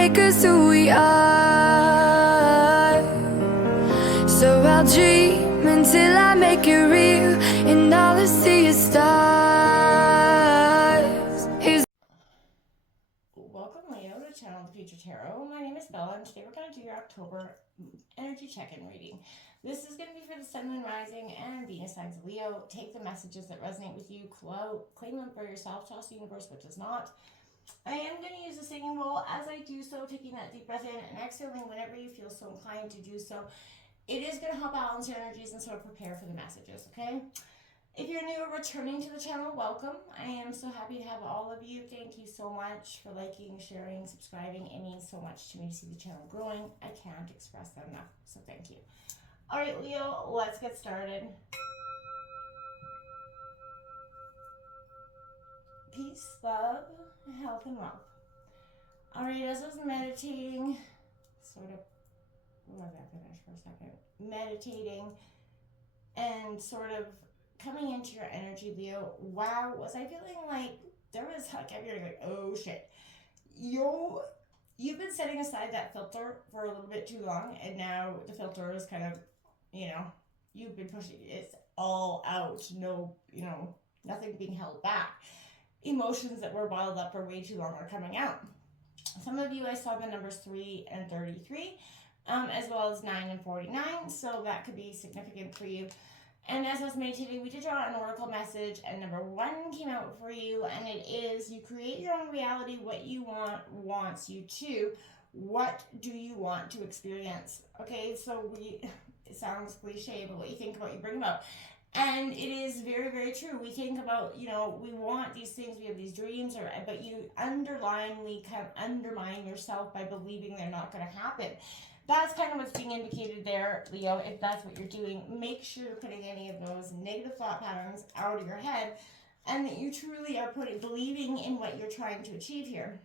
make us who we are. So I'll dream until I make it real, and all I see is stars. Welcome, Leo, to Channel the Future Tarot. My name is Bella, and today we're going to do your October energy check-in reading. This is going to be for the Sun, Moon, Rising, and Venus signs of Leo. Take the messages that resonate with you, claim them for yourself, toss the universe what does not. I am going to use a singing bowl as I do so, taking that deep breath in and exhaling whenever you feel so inclined to do so. It is going to help balance your energies and sort of prepare for the messages, okay? If you're new or returning to the channel, welcome. I am so happy to have all of you. Thank you so much for liking, sharing, subscribing. It means so much to me to see the channel growing. I can't express that enough, so thank you. All right, Leo, let's get started. Peace, love, health, and wealth. All right, as I was meditating, let that finish for a second. Meditating and sort of coming into your energy, Leo. Wow, was I feeling like there was, I kept hearing like, oh shit. You've been setting aside that filter for a little bit too long, and now the filter is kind of, you've been pushing, it's all out. No, nothing being held back. Emotions that were bottled up for way too long are coming out. Some of you, I saw the numbers 3 and 33, as well as 9 and 49, so that could be significant for you. And as I was meditating, we did draw an oracle message, and number 1 came out for you, and it is, you create your own reality. What you want wants you to. What do you want to experience? Okay, so it sounds cliche, but what you think about, you bring about. And it is very, very true. We think about, we want these things, we have these dreams, but you underlyingly kind of undermine yourself by believing they're not going to happen. That's kind of what's being indicated there, Leo. If that's what you're doing, make sure you're putting any of those negative thought patterns out of your head, and that you truly are believing in what you're trying to achieve here.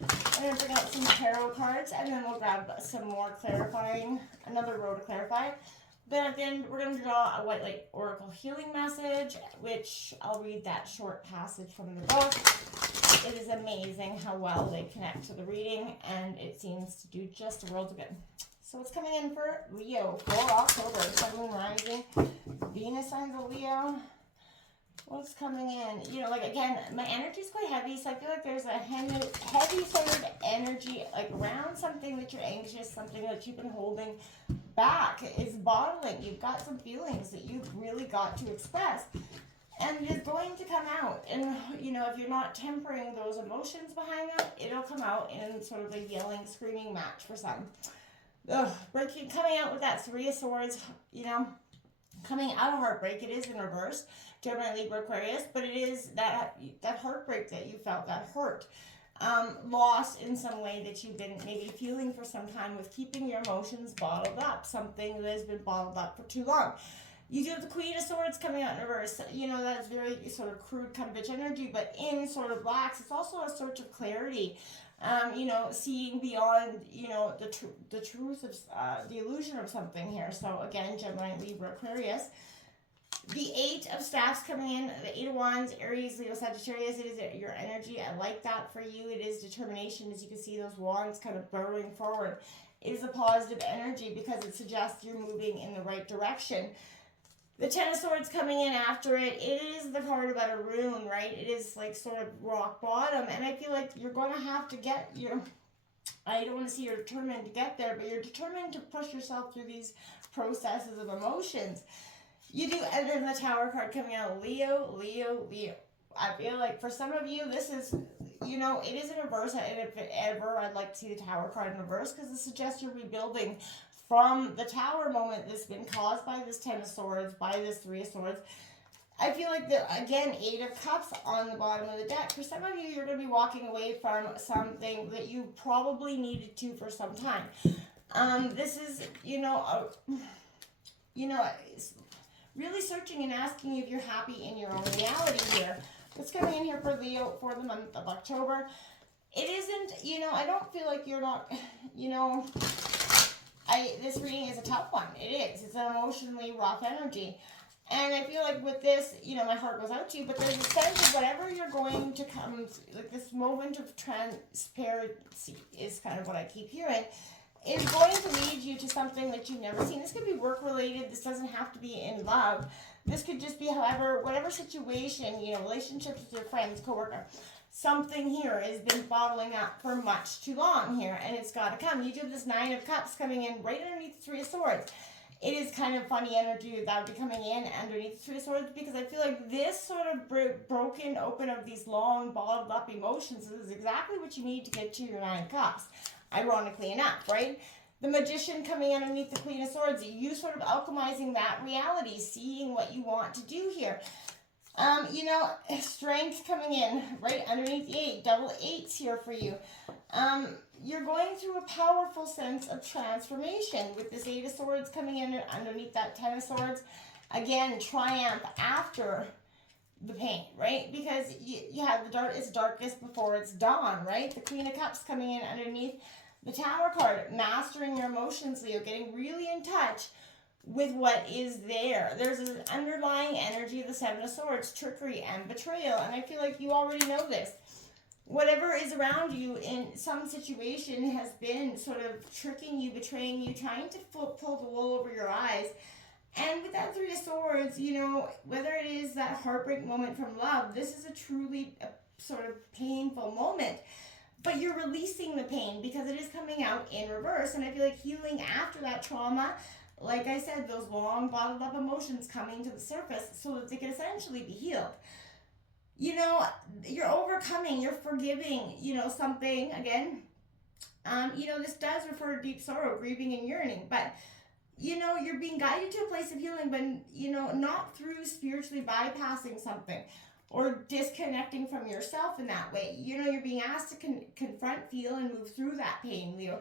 I'm going to bring out some tarot cards, and then we'll grab some more clarifying, another row to clarify. Then at the end, we're going to draw a White Light Oracle Healing Message, which I'll read that short passage from the book. It is amazing how well they connect to the reading, and it seems to do just a world of good. So what's coming in for Leo for October? Sun, Moon, Rising, Venus signs of Leo. What's coming in? Again, my energy is quite heavy, so I feel like there's a heavy sort of energy, like around something that you're anxious, something that you've been holding back, is bottling. You've got some feelings that you've really got to express, and it's going to come out. And if you're not tempering those emotions behind that, it'll come out in sort of a yelling, screaming match for some. Coming out with that 3 of Swords, coming out of heartbreak. It is in reverse, Gemini, Libra, Aquarius, but it is that heartbreak that you felt, that hurt, loss in some way that you've been maybe feeling for some time with keeping your emotions bottled up, something that has been bottled up for too long. You do have the Queen of Swords coming out in reverse. That's very sort of crude kind of bitch energy, but in sort of blacks, it's also a search of clarity. Seeing beyond, the truth of the illusion of something here. So again, Gemini, Libra, Aquarius. The 8 of Staffs coming in, the 8 of Wands, Aries, Leo, Sagittarius. It is your energy. I like that for you. It is determination. As you can see, those wands kind of burrowing forward. It is a positive energy because it suggests you're moving in the right direction. The 10 of Swords coming in after it. It is the card about a rune, right? It is like sort of rock bottom. And I feel like you're going to have to get I don't want to see you're determined to get there, but you're determined to push yourself through these processes of emotions. You do, and then the Tower card coming out, Leo. I feel like for some of you, this is, it is in reverse. And if ever, I'd like to see the Tower card in reverse, because it suggests you're rebuilding from the Tower moment that's been caused by this 10 of Swords, by this 3 of Swords. I feel like, again, 8 of Cups on the bottom of the deck. For some of you, you're going to be walking away from something that you probably needed to for some time. This is, really searching and asking if you're happy in your own reality here. What's coming in here for Leo for the month of October? It isn't, I don't feel like you're not, this reading is a tough one. It is. It's an emotionally rough energy. And I feel like with this, you know, my heart goes out to you, but there's a sense of whatever you're going to come, like this moment of transparency is kind of what I keep hearing, is going to lead you to something that you've never seen. This could be work related. This doesn't have to be in love. This could just be, however, whatever situation, you know, relationships with your friends, coworker. Something here has been bottling up for much too long here, and it's got to come. You do have this 9 of Cups coming in right underneath the 3 of Swords. It is kind of funny energy that would be coming in underneath the 3 of Swords, because I feel like this sort of broken open of these long, bottled up emotions is exactly what you need to get to your 9 of Cups, ironically enough, right? The Magician coming underneath the Queen of Swords, you sort of alchemizing that reality, seeing what you want to do here. You know, Strength coming in right underneath the 8, double 8s here for you. You're going through a powerful sense of transformation with this 8 of Swords coming in underneath that 10 of Swords. Again, triumph after the pain, right? Because you have it's darkest before it's dawn, right? The Queen of Cups coming in underneath the Tower card, mastering your emotions, Leo, getting really in touch with what is there. There's an underlying energy of the 7 of Swords, trickery and betrayal, and I feel like you already know this. Whatever is around you in some situation has been sort of tricking you, betraying you, trying to pull the wool over your eyes. And with that 3 of Swords, you know, whether it is that heartbreak moment from love, this is a truly sort of painful moment. But you're releasing the pain because it is coming out in reverse. And I feel like healing after that trauma, like I said, those long bottled up emotions coming to the surface so that they can essentially be healed. You know, you're overcoming, you're forgiving, you know, something, again, you know, this does refer to deep sorrow, grieving and yearning, but, you know, you're being guided to a place of healing, but, you know, not through spiritually bypassing something or disconnecting from yourself in that way. You know, you're being asked to confront, feel, and move through that pain, Leo.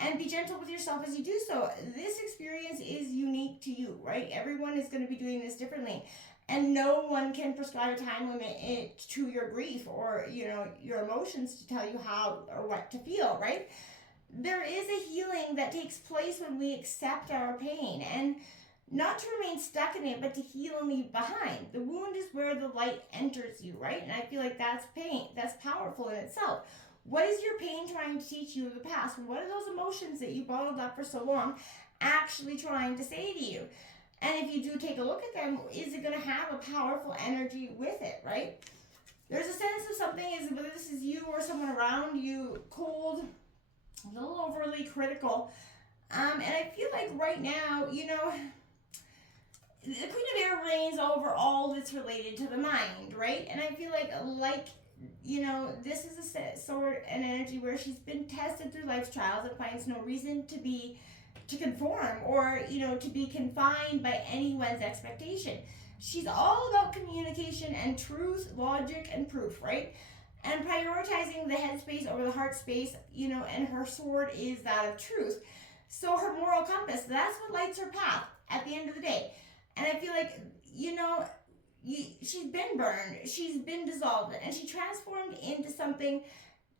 And be gentle with yourself as you do so. This experience is unique to you, right? Everyone is going to be doing this differently. And no one can prescribe a time limit to your grief or, you know, your emotions to tell you how or what to feel, right? There is a healing that takes place when we accept our pain, and not to remain stuck in it, but to heal and leave behind. The wound is where the light enters you, right? And I feel like that's pain. That's powerful in itself. What is your pain trying to teach you of the past? What are those emotions that you bottled up for so long actually trying to say to you? And if you do take a look at them, is it going to have a powerful energy with it, right? There's a sense of something, is whether this is you or someone around you, cold, a little overly critical. And I feel like right now, you know, the Queen of Air reigns over all that's related to the mind, right? And I feel like, you know, this is a sort an energy where she's been tested through life's trials and finds no reason to conform or, you know, to be confined by anyone's expectation. She's all about communication and truth, logic, and proof, right? And prioritizing the head space over the heart space, you know, and her sword is that of truth. So her moral compass, that's what lights her path at the end of the day. And I feel like, you know, she's been burned, she's been dissolved, and she transformed into something,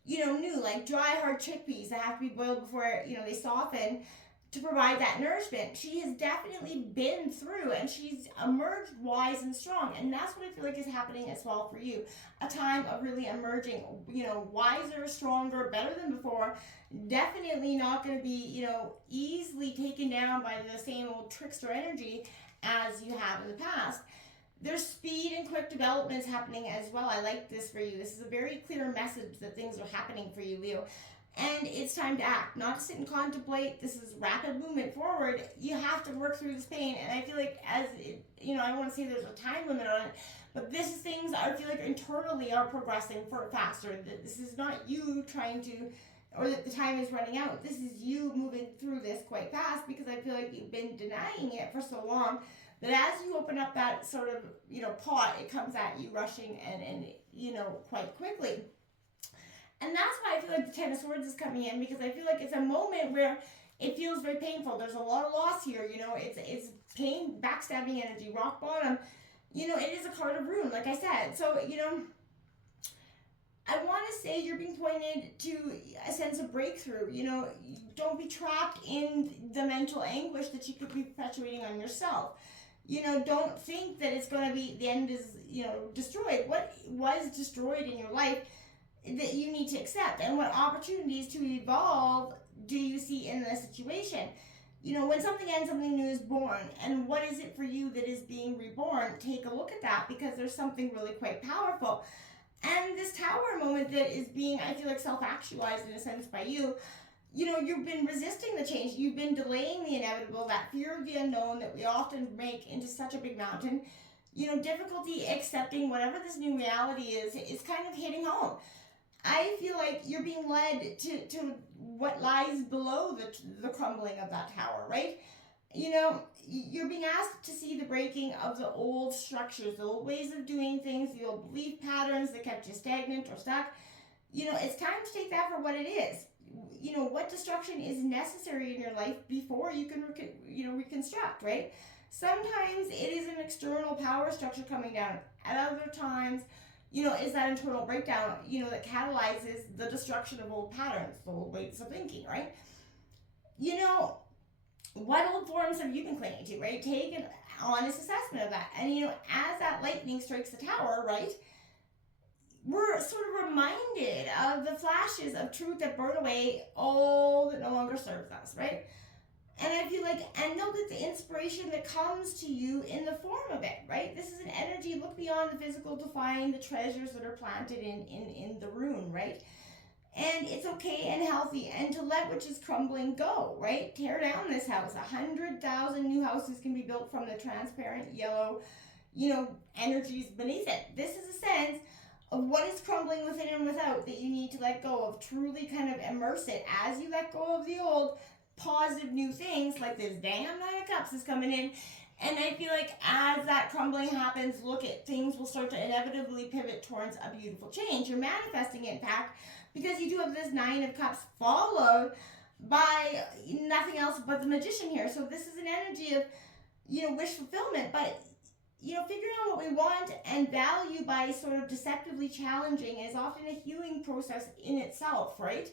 you know, new, like dry, hard chickpeas that have to be boiled before, you know, they soften to provide that nourishment. She has definitely been through, and she's emerged wise and strong, and that's what I feel like is happening as well for you. A time of really emerging, you know, wiser, stronger, better than before. Definitely not going to be, you know, easily taken down by the same old trickster energy as you have in the past. There's speed and quick developments happening as well. I like this for you. This is a very clear message that things are happening for you, Leo. And it's time to act, not to sit and contemplate. This is rapid movement forward. You have to work through this pain. And I feel like you know, I don't want to say there's a time limit on it, but this is things I feel like internally are progressing faster. This is not you trying to, or that the time is running out. This is you moving through this quite fast because I feel like you've been denying it for so long. But as you open up that sort of, you know, pot, it comes at you rushing and you know, quite quickly. And that's why I feel like the 10 of Swords is coming in, because I feel like it's a moment where it feels very painful. There's a lot of loss here, you know, it's pain, backstabbing energy, rock bottom. You know, it is a card of ruin, like I said. So, you know, I want to say you're being pointed to a sense of breakthrough. You know, don't be trapped in the mental anguish that you could be perpetuating on yourself. Don't think that it's going to be the end is, destroyed. What was destroyed in your life that you need to accept, and what opportunities to evolve do you see in this situation? When something ends, something new is born. And what is it for you that is being reborn? Take a look at that, because there's something really quite powerful. And this tower moment that is being, I feel like, self-actualized in a sense by you, you've been resisting the change. You've been delaying the inevitable, that fear of the unknown that we often make into such a big mountain. Difficulty accepting whatever this new reality is kind of hitting home. I feel like you're being led to what lies below the crumbling of that tower, right? You're being asked to see the breaking of the old structures, the old ways of doing things, the old belief patterns that kept you stagnant or stuck. It's time to take that for what it is. What destruction is necessary in your life before you can, reconstruct, right? Sometimes it is an external power structure coming down. At other times, is that internal breakdown, that catalyzes the destruction of old patterns, the old ways of thinking, right? What old forms have you been clinging to, right? Take an honest assessment of that. And, as that lightning strikes the tower, right, we're sort of reminded of the flashes of truth that burn away all that no longer serves us, right? And I feel like, and know that the inspiration that comes to you in the form of it, right? This is an energy, look beyond the physical to find the treasures that are planted in the rune, right? And it's okay and healthy, and to let which is crumbling go, right? Tear down this house. 100,000 new houses can be built from the transparent yellow, energies beneath it. This is a sense of what is crumbling within and without that you need to let go of. Truly kind of immerse it as you let go of the old. Positive new things like this damn Nine of Cups is coming in, and I feel like as that crumbling happens, look at things will start to inevitably pivot towards a beautiful change. You're manifesting it, in fact, because you do have this Nine of Cups followed by nothing else but the Magician here. So this is an energy of wish fulfillment, but figuring out what we want and value by sort of deceptively challenging is often a healing process in itself, right?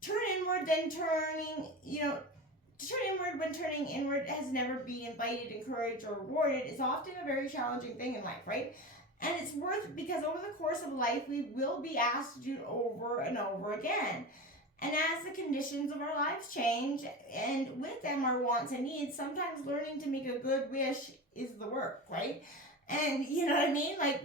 Turn inward, then turning, to turn inward when turning inward has never been invited, encouraged, or rewarded. It's often a very challenging thing in life, right? And it's worth it because over the course of life, we will be asked to do it over and over again. And as the conditions of our lives change, and with them our wants and needs, sometimes learning to make a good wish is the work, right? And you know what I mean? Like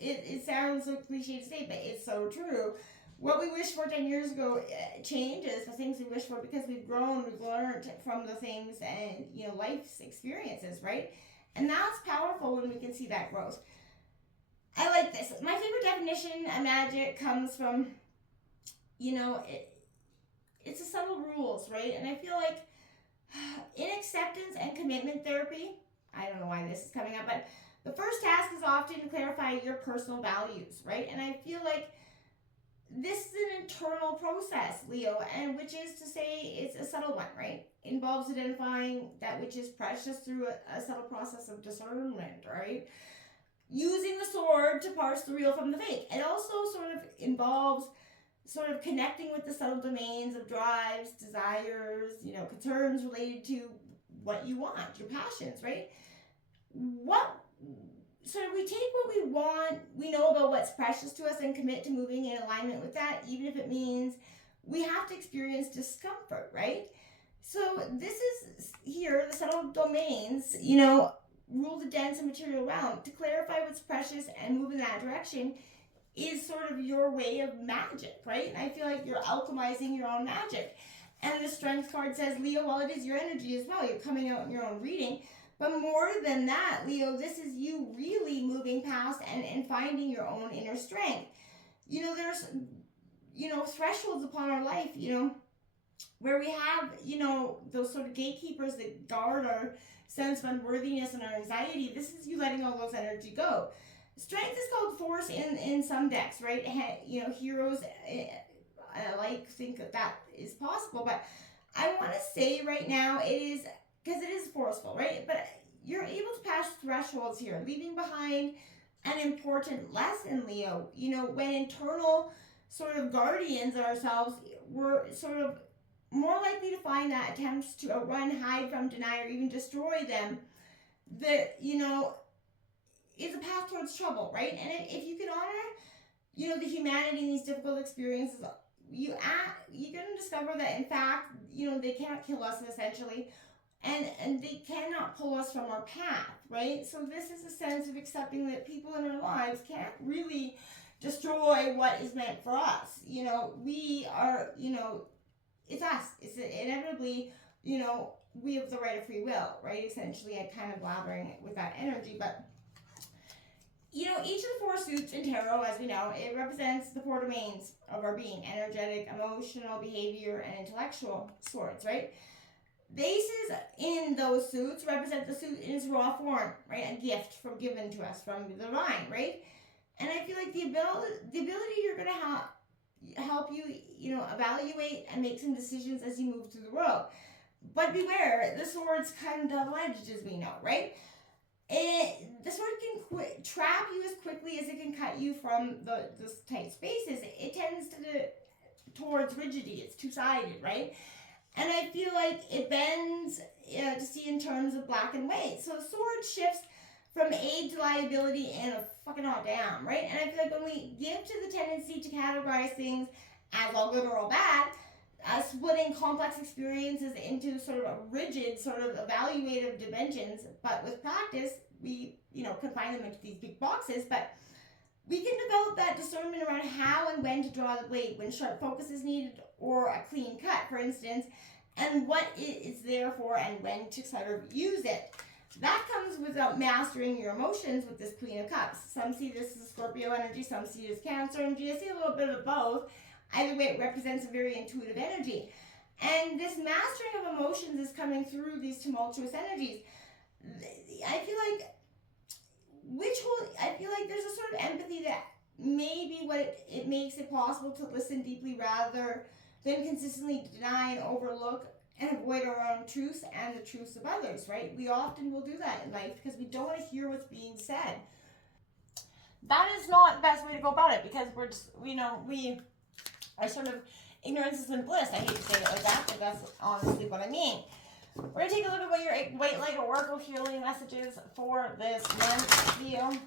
it sounds so cliche to say, but it's so true. What we wished for 10 years ago changes the things we wish for because we've grown, we've learned from the things and, life's experiences, right? And that's powerful when we can see that growth. I like this. My favorite definition of magic comes from, it's a subtle rules, right? And I feel like in acceptance and commitment therapy, I don't know why this is coming up, but the first task is often to clarify your personal values, right? And I feel like this is an internal process, Leo, and which is to say it's a subtle one, right? It involves identifying that which is precious through a subtle process of discernment, right? Using the sword to parse the real from the fake. It also sort of involves sort of connecting with the subtle domains of drives, desires, concerns related to what you want, your passions, right? So we take what we want, we know about what's precious to us, and commit to moving in alignment with that, even if it means we have to experience discomfort, right? So this is here, the subtle domains, rule the dense and material realm. To clarify what's precious and move in that direction is sort of your way of magic, right? And I feel like you're alchemizing your own magic. And the Strength card says, Leo, well, it is your energy as well. You're coming out in your own reading. But more than that, Leo, this is you really moving past and finding your own inner strength. There's, thresholds upon our life, where we have, those sort of gatekeepers that guard our sense of unworthiness and our anxiety. This is you letting all those energy go. Strength is called force in some decks, right? Heroes, think that is possible. But I want to say right now it is, because it is forceful, right? But you're able to pass thresholds here, leaving behind an important lesson, Leo. When internal sort of guardians of ourselves, we're sort of more likely to find that attempts to outrun, hide from, deny, or even destroy them that, you know, is a path towards trouble, right? And if you can honor, you know, the humanity in these difficult experiences, you're going to discover that, in fact, you know, they cannot kill us, essentially, and they cannot pull us from our path, right? So this is a sense of accepting that people in our lives can't really destroy what is meant for us. You know, we are, you know, it's us. It's inevitably, you know, we have the right of free will, right? Essentially, I'm kind of blabbering with that energy, but you know, each of the four suits in tarot, as we know, it represents the four domains of our being: energetic, emotional, behavior, and intellectual swords, right? Bases in those suits represent the suit in its raw form, right? A gift given to us from the divine, right? And I feel like the ability you're going to help you, you know, evaluate and make some decisions as you move through the world. But beware, the sword's kind of double-edged, as we know, right? The sword can trap you as quickly as it can cut you from the tight spaces. It tends towards rigidity. It's two-sided, right? And I feel like it bends to see in terms of black and white. So the sword shifts from aid to liability and a fucking hot damn, right? And I feel like when we give to the tendency to categorize things as all good or all bad, splitting complex experiences into sort of a rigid, sort of evaluative dimensions, but with practice, we, you know, confine them into these big boxes, but we can develop that discernment around how and when to draw the blade, when sharp focus is needed or a clean cut, for instance, and what it is there for and when to sort of use it. That comes without mastering your emotions with this Queen of Cups. Some see this as Scorpio energy, some see it as Cancer energy. I see a little bit of both. Either way, it represents a very intuitive energy. And this mastering of emotions is coming through these tumultuous energies. I feel like there's a sort of empathy that may be what it makes it possible to listen deeply rather than consistently deny and overlook and avoid our own truths and the truths of others, right? We often will do that in life because we don't want to hear what's being said. That is not the best way to go about it, because we're just, you know, we are sort of, ignorance is bliss. I hate to say it like that, but that's honestly what I mean. We're going to take a look at what your white light oracle healing messages for this month view.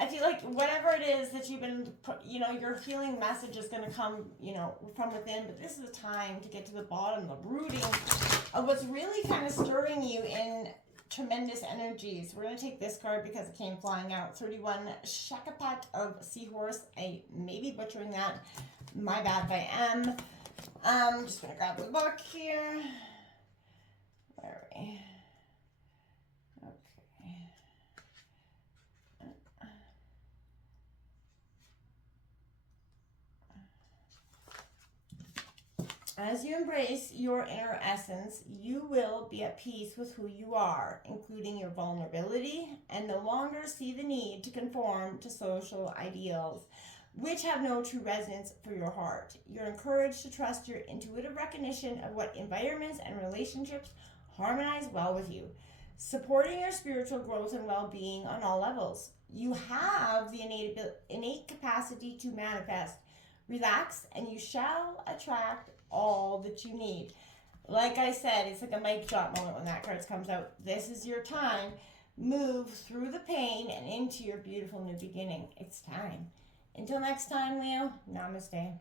I feel like whatever it is that you've been, you know, your healing message is going to come, you know, from within, but this is a time to get to the bottom, the rooting of what's really kind of stirring you in tremendous energies. We're going to take this card because it came flying out. 31 Shakapat of Seahorse. I may be butchering that. My bad if I am. I'm just going to grab the book here. Where are we? Okay. As you embrace your inner essence, you will be at peace with who you are, including your vulnerability, and no longer see the need to conform to social ideals, which have no true resonance for your heart. You're encouraged to trust your intuitive recognition of what environments and relationships harmonize well with you, supporting your spiritual growth and well-being on all levels. You have the innate capacity to manifest. Relax, and you shall attract all that you need. Like I said, it's like a mic drop moment when that card comes out. This is your time. Move through the pain and into your beautiful new beginning. It's time. Until next time, Leo, namaste.